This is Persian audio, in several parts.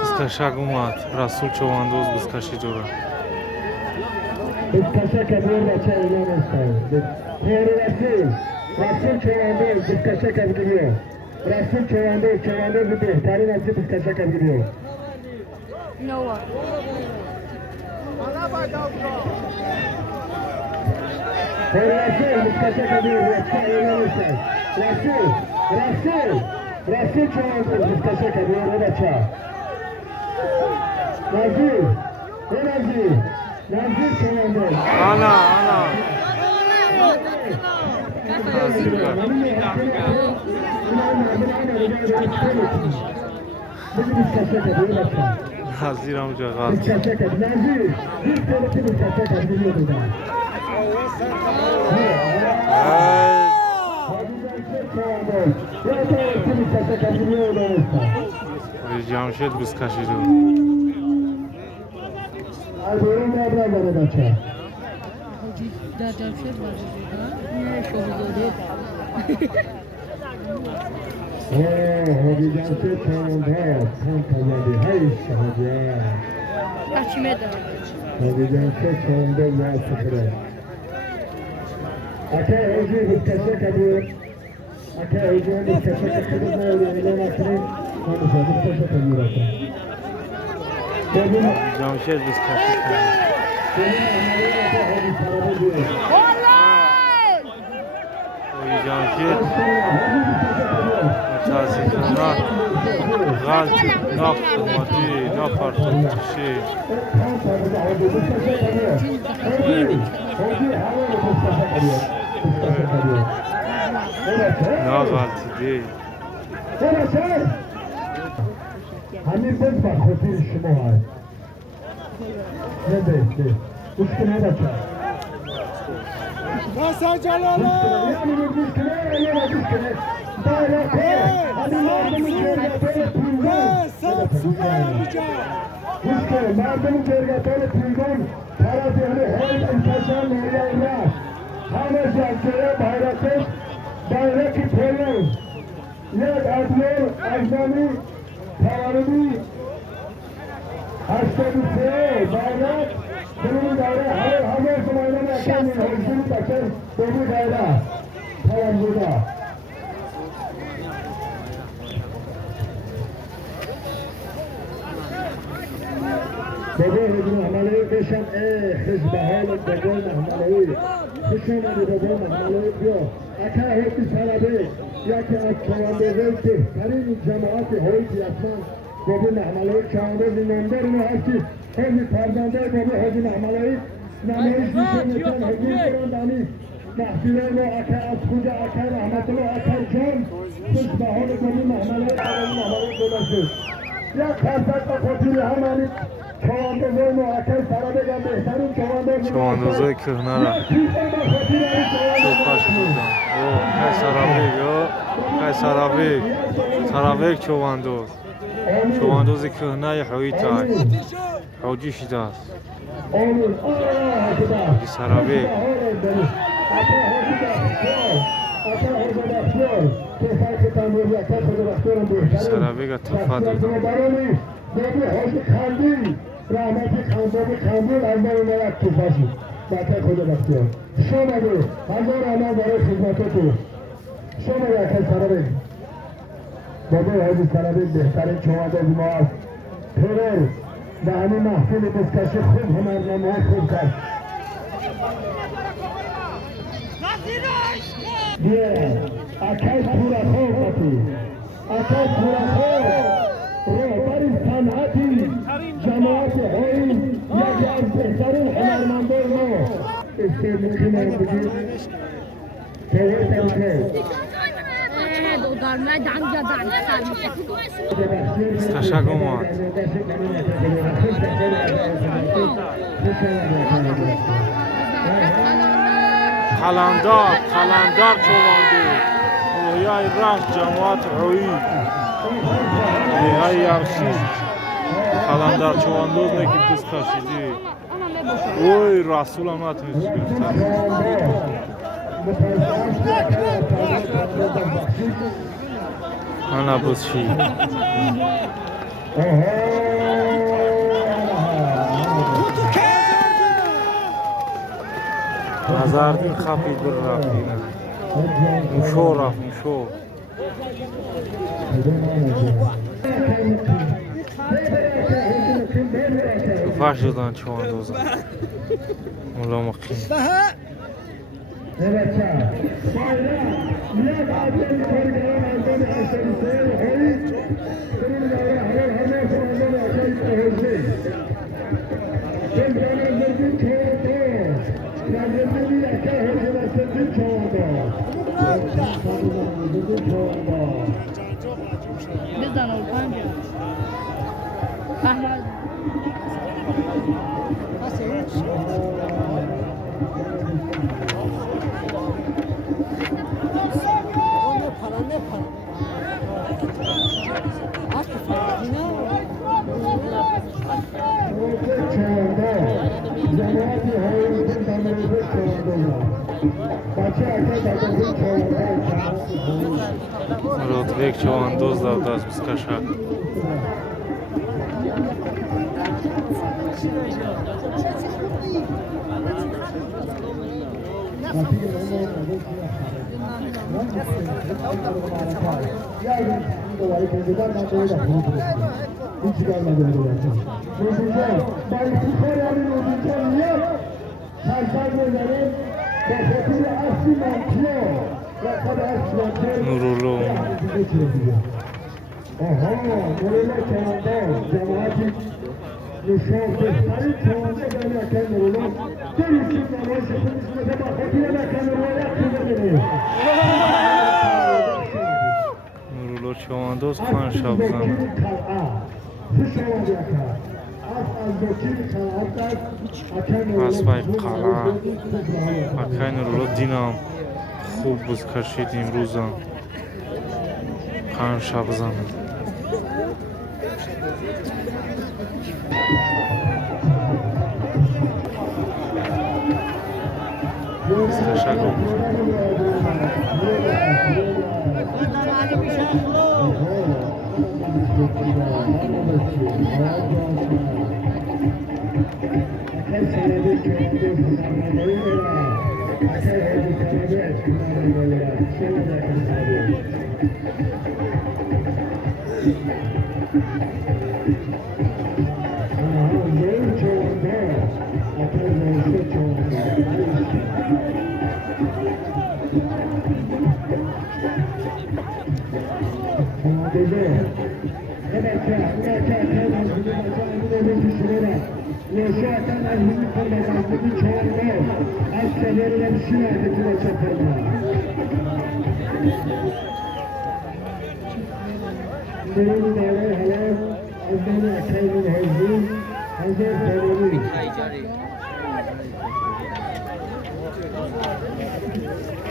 Bizkashak اومد رسول چواندوز bizkashi جورا bizkashak kabir bacha e'lon etdi. Xeyri Rasul چواندوز bizkashak kabir. Rasul چواندوز بهترین از bizkashak kabir. Noah. Xeyri Rasul bizkashak kabir bacha e'lon etdi. Rasul چواندوز bizkashak kabir bacha. Nazir çواندوز. Ana. Nazir amca gaz. Jamshed bizkashi do. در جمشید ورزش نه شاهزاده هادی جمشید چواندوز Archimeda. هادی جمشید چواندوز موافقه اکه هجی bizkashak kabir اکه هجی bizkashak kabir اعلان اکنیم bizkashak kabir Jamshed bizkashi. Jamshed متاسفانه غلط نفرماتی نفرماتی نه غلطی دی همین بود با خطیر شما های نده مشکل بچه Masa Jalala! مردم جرگتان پیگان طرف یعنی هر انتشار مولیانه همه جمعه bayrakı پولن یک ادیار اجنبی تمامی 83 bayrak bunun daire همه زمانه اکنون حضور بکر بودی دایره تمام بوده بگه حضور محملوی بشم خزبه حال بگه محملوی خوشم آنی بگه محملوی بیا اکه حتی سرابه یکی از چواندوزه بهترین جماعت هایی حتما بگه محملوی چواندوز نمبر اینو هستی خیلی پردانده بگه حضور محملوی نمایش میکنه حضور برندانی محفیله و اکه از خود اکه رحمت الله اکه جان خوشبه حال بگه محملوی بلنده یک فرصت با خطیری همانی چواندوزای کهنه را توپاش بودن سرابیک چواندوز کهنه حوی تای حوجی شده است سرابیک سرابیک توفا دودن رحمتی خاندان از من اومد توفاشی بطه خود بختیار شما دو هزار امان برای خدمتاتو شما یکی سرابیک بابا حاجی سرابیک بهترین چواندوز ما است ترور به همین محفل bizkashی خوب هنرنامه های خوب کرد بیه اکای پورخور بطی اکای پورخور رهبری صنعتی جماعت هایی یکی از بهترین هنرمندان ما استعمالی ما بگید تغییر تنکه bizkashak اومد قلندر چواندوز رویای رفت جماعت حوی نهایی یمشی قلندر چواندوز نکی bizkashidi اوی رسول هم نتونست گرفتن Ana bu şey. Nazardin kapı bir rafine. Muşo raf, muşo. Faşıdan şu anda o zaman. Mola makine. Evet ya. Niye bazen korkulan andan aşağısı hayır. Senin de hayır sonunda aşağısı hızlı. Sen zannedetin çoğundu. Zannedetin yakar hızlılasın çoğundu. Zannedetin çoğundu. Bizden ol panca. Ahmet. Rodvek çoğandoz da das biz kaşa. Nurulu. Aha, Nurullah Çoğan'da cemaati müşahitleri çoğunca böyle yakan Nurullah. Görüşümden o şefin üstüne bakatıyla yakan Nurullah yaptığında geliyor. Nurulu çoğandoz kan şabzan. Asfay qala. Akay Nurulu dinam. خوب بز کشیدیم روزان خان شبزان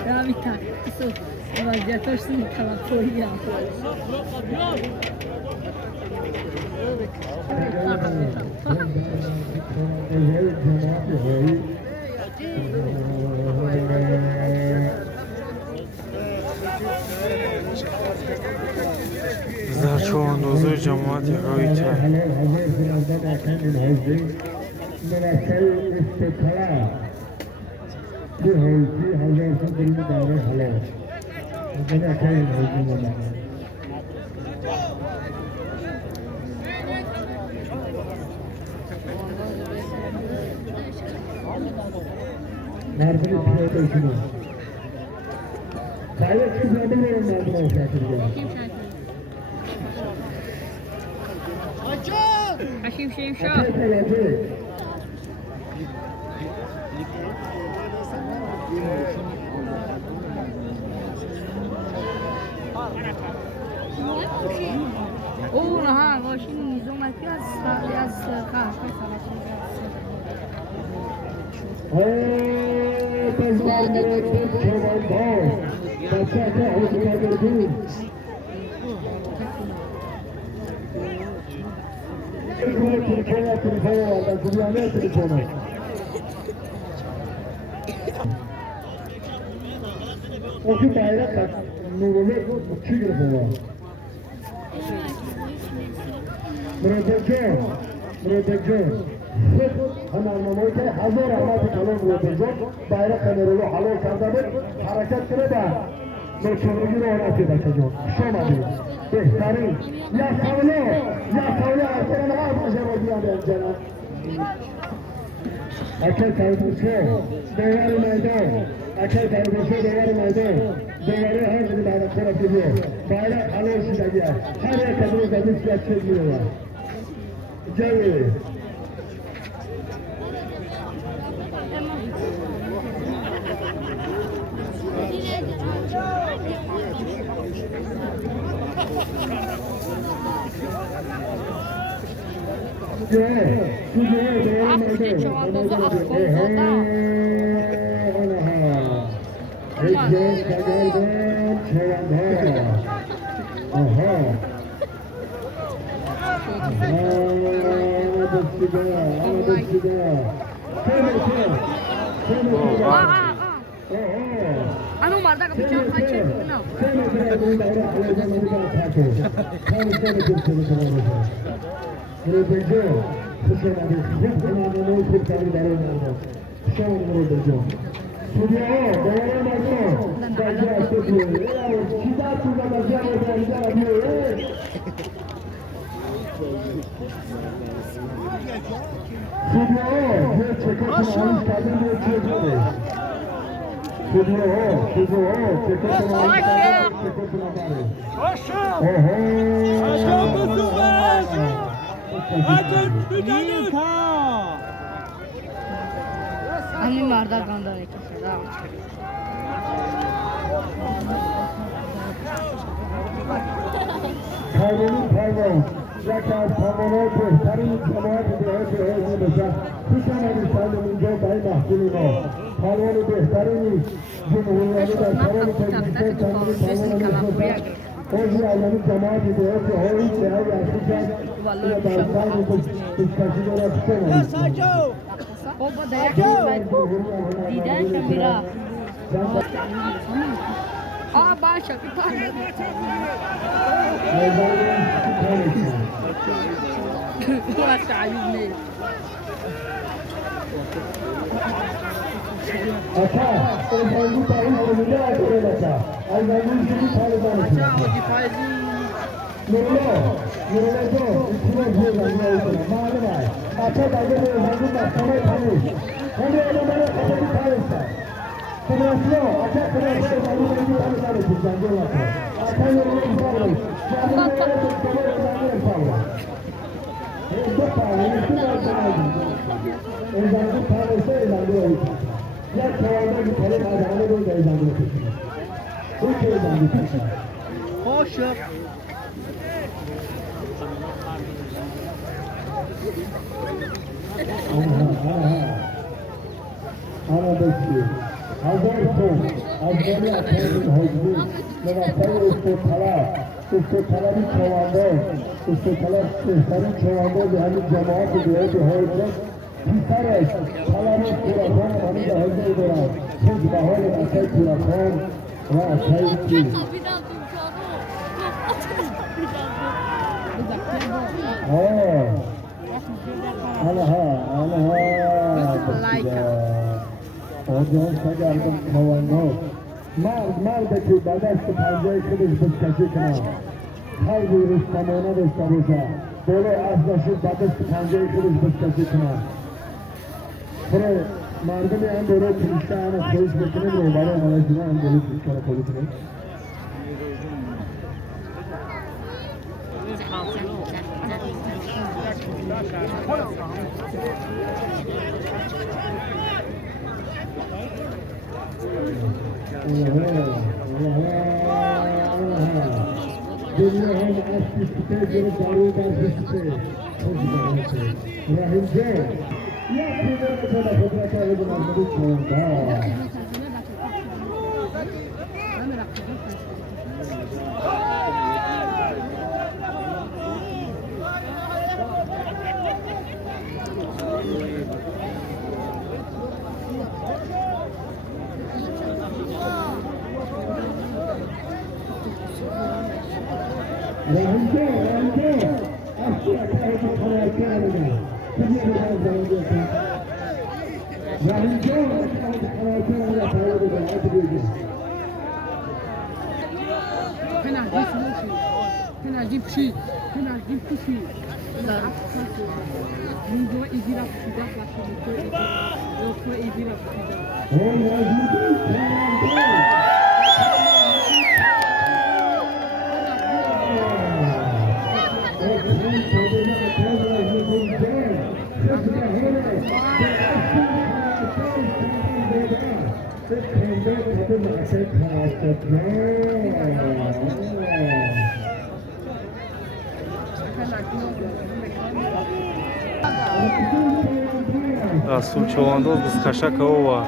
Ya bir tane. Vaziyetoşsun kalakoya. Bizler çoğunluğu cemaati höyte. Haşim Şemşah. او نه ها ماشین نیزومتی از قهوه O ki bayrak Nurulu 2 gün sonra. مرتجع خود هنرنمایی که هزار احمد کلام مرتجع بایر خنرولو حلال کرده بود حرکت کنه با مرچانگی رو آناتی بچه جان شامدید بهترین یا سوله ارسان ها باشه رو بیان جنب اکل تایبوشه دوار میدان دواره هر زنی باید خورا کنیه باید حلال شدگیه هر یک کدوم زدیس که چه گیره جوی Ano marda ka bicara macam mana? Ani marda ganda ne kişi? Pardon. Zaten pardon behtarin cemaat değerli mesela Hüseyin Efendi'nin cemaat mahkumuna pardon behtarin cumhuriyeti de pardon tecrübe tanrı Hoje Allah'ın cemaat değerli o hiç değer yapacak ve bazıları bu kaçılara tutamaz. Oba dayak diden kamera. Aa başa bir tane. Ulan تعليمني. Ata, o bandı tayin konumda ayırır ata. Aymanın gibi taliban için. Nurla, içine girmem lazım. Malum ay. Ata da o bandı başlamaya tanış. Hani adamlara kapatı tanışsa. Kıbrıslı, ata Kıbrıslı bandı tanışlar için canlı ata. Ata yolunu bağlı. Canlı yolunu bağlı. Bu tane bütün arkadaşlar. Ezanı tanışsa ezanı olur. Ya çağırma bir kere adamı da ezanı olur. Bu ezanı olur. Hoş. Ana bekliyor. Hazır son. Azgani atağının hoclu. Mevasayı उसको थला भी छवांदो उसको थला सारी छवांदो बिहारी जमात जो है जो सारे थला में पूरा कौन हमारी है जो इधर कुछ बाहर ऐसा पूरा कौन वहाँ अच्छा ही की हाँ और जो सजा एकदम छवांदो مال بکی بدست پنجه خودش بسکشی کنه هر ویروس تمانه داشته باشه دولو افزاشی بدست پنجه خودش بسکشی کنه برای مردمی هم دولو کنشته همه خودش بکنه برای برای ملاشونه هم دولو کنشته خودی کنه Dünya hem asiste göre darı asiste. Rahim Bey, ya kimler kadar fotoğraf aldı mı sonunda? Rahim Bey, aşağı و اینجا حرکت را پایه بده بگیر Penalty psi, penalty psi. Ninguém vai vir a fugir para cá. Eu fui vir a fugir. Расул Човандоз без Кашакова.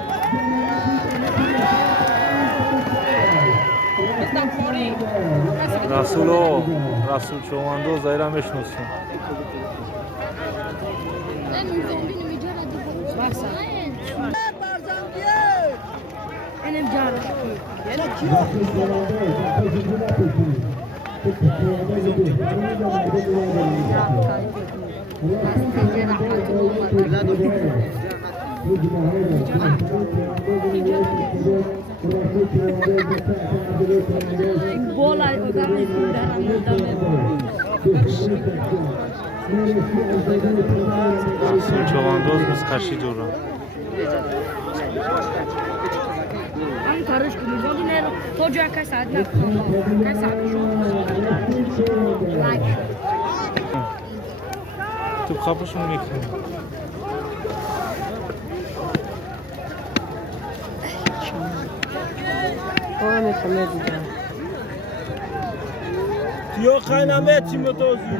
Расул Човандоз заира мешносим. Benim canım. Bola o da Расул Човандоз без Кашидура. Am karıştım. Bugün hoca kaç saat ne yaptı? Kaç saat? Like. Tu kapışın mikro. Olha essa medida. Tio kaynameti motozu.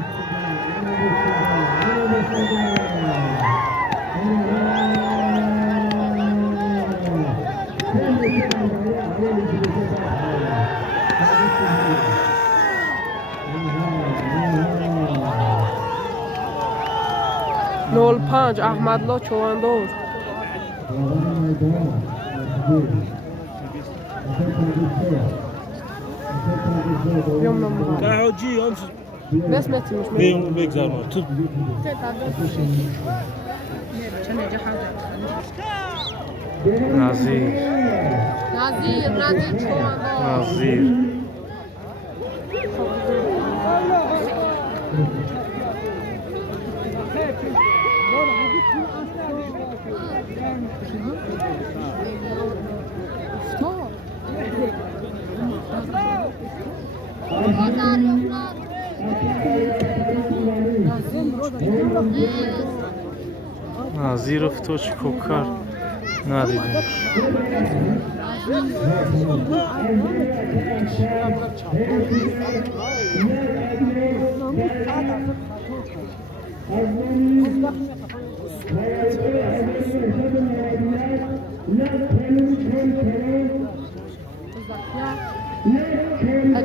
نول پنج احمدلا چواندوز بیام نمو Kahoji omsu. بس نتیمش Benim begzarma. Tut. Nazir. نظیر چواندوز Nazir. Nazirov to çikokar. Nadidin.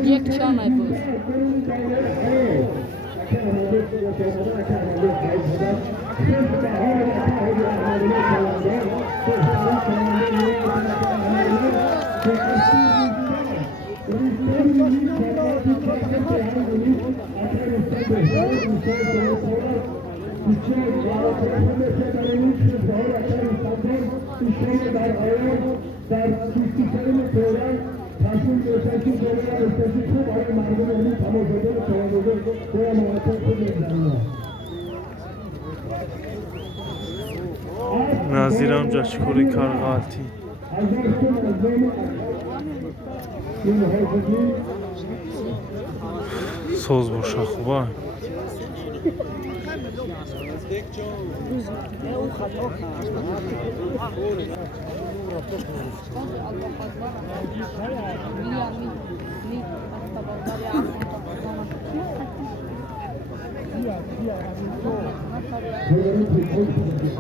یک چانه بود Nazir amca çikori kargalti. Soz boşa xuba.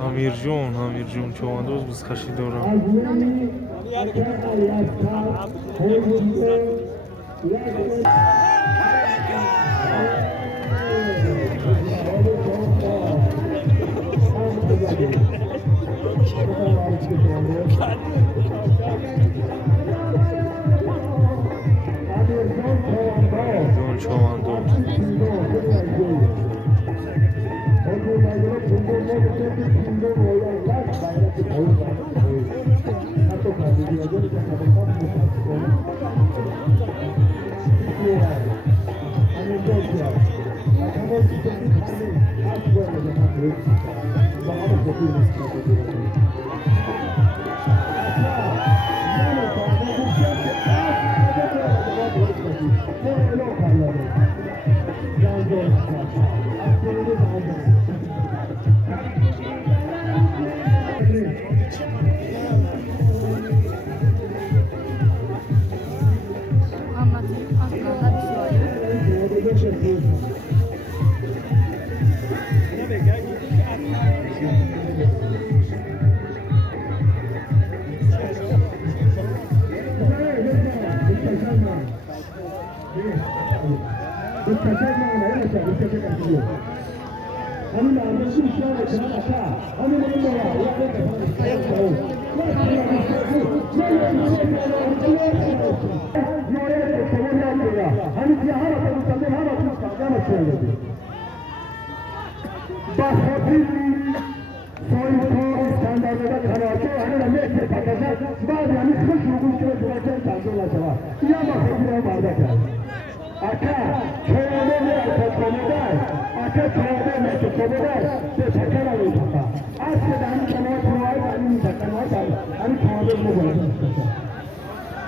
Amirjon Çovandoz biz Kashidora. Amirjon Çovandoz. Thank you. Anlatayım. Aslında bir şey yok.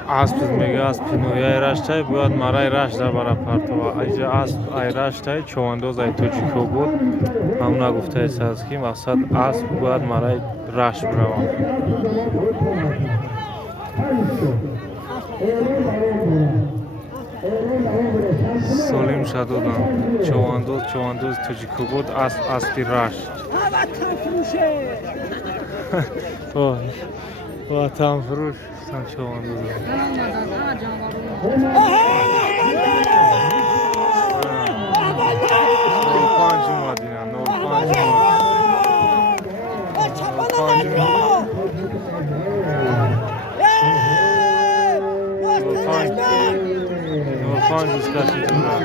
اسب میگه اسب نویای رشتای باید مرای رشت در برای پرتوا ایجا اسب ای رشتای چواندوز ای توجیکو بود هم نگفته است که مقصد اسب باید مرای رشت بروان سالیم شدودن چواندوز توجیکو بود اسبی رشت وطن فروش سن چواندوز پانچ مادینا نور پانچ اسکاشی دوران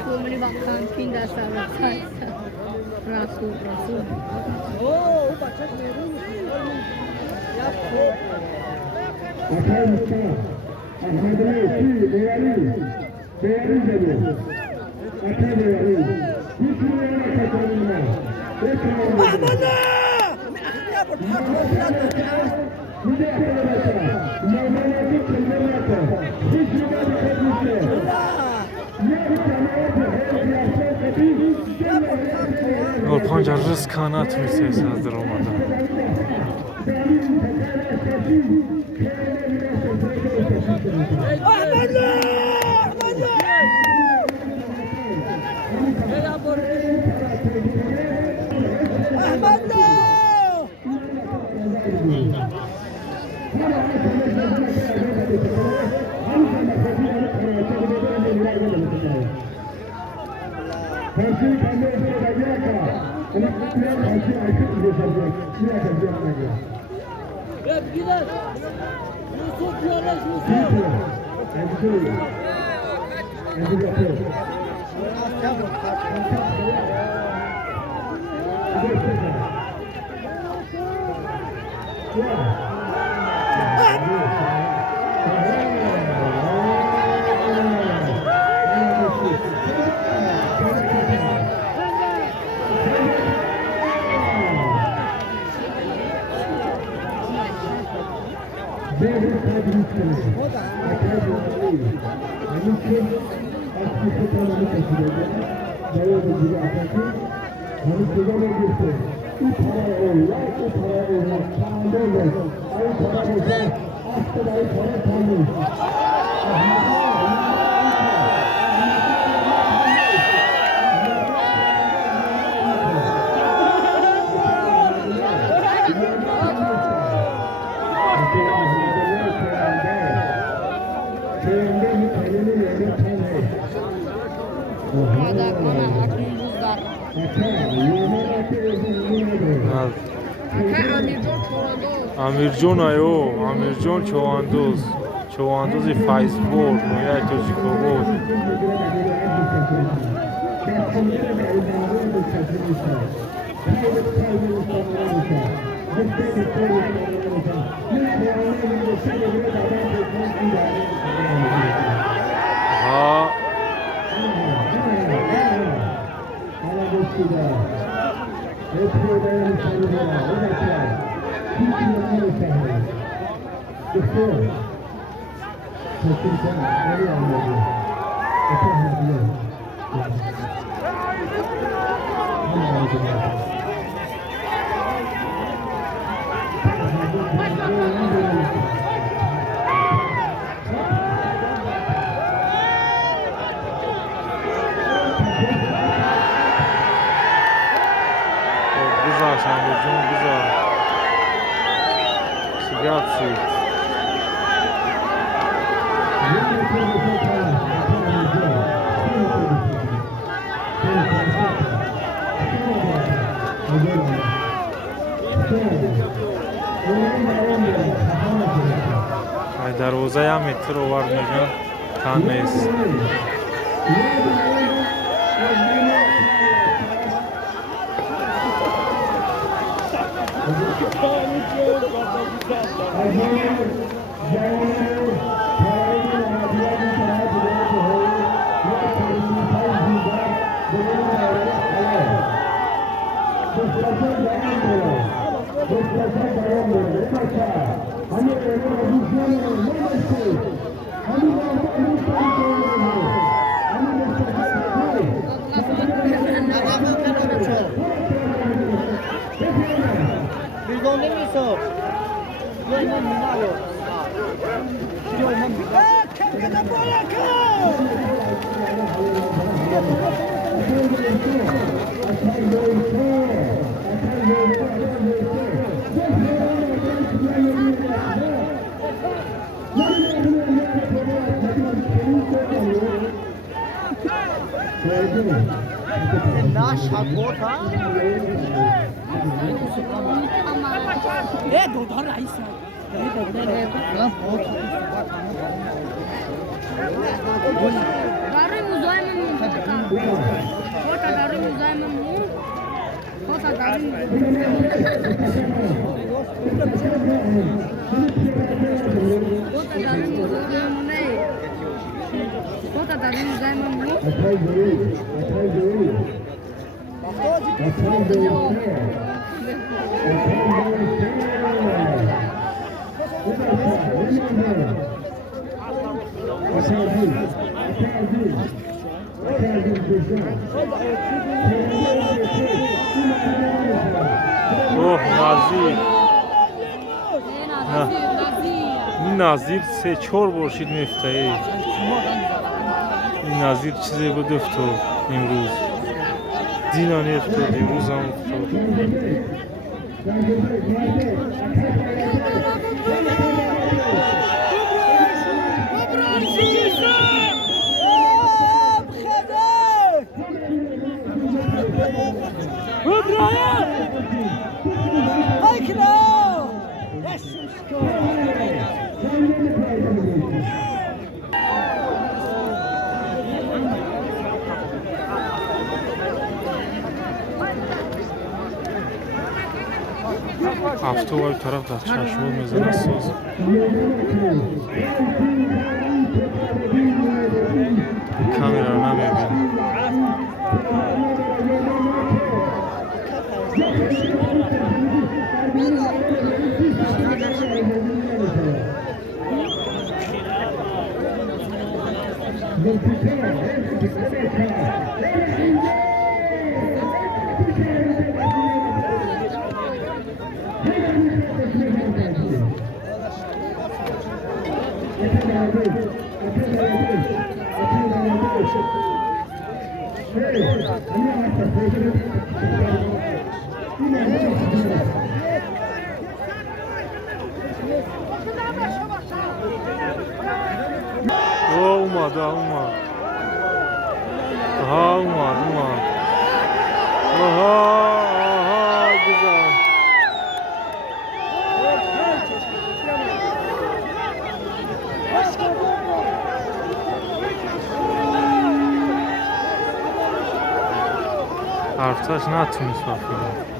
Komuni bakkan pindah sama rasul. اور پنج روز کانات میشه از در اومدن امیر جون آیو امیر جون چواندوز Çovandozi Fayzbor, Noyay Tojikobod. Ha, güzel sen de çok güzel. Sigapsi. Ay darvozaya metr ovarmagan tanmaysiz. Darı müzaymen Kota darı müzaymen Kota darı Kota darı müzaymen Oh Nazir. این نظیر سه چهار برشید میفته. این نظیر چیزی بود افتاد امروز. دینانی افتاد امروز هم افتاد. автовай тараф дар чашмо мезана соз камера намебин اومد آها güzel حرفتاش نتونست بخونه.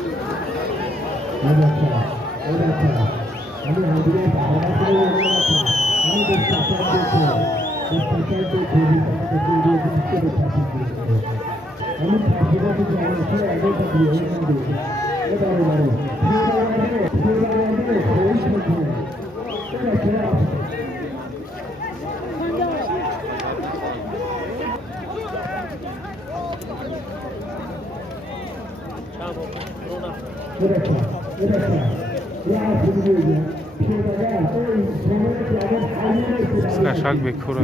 Скашак бекура.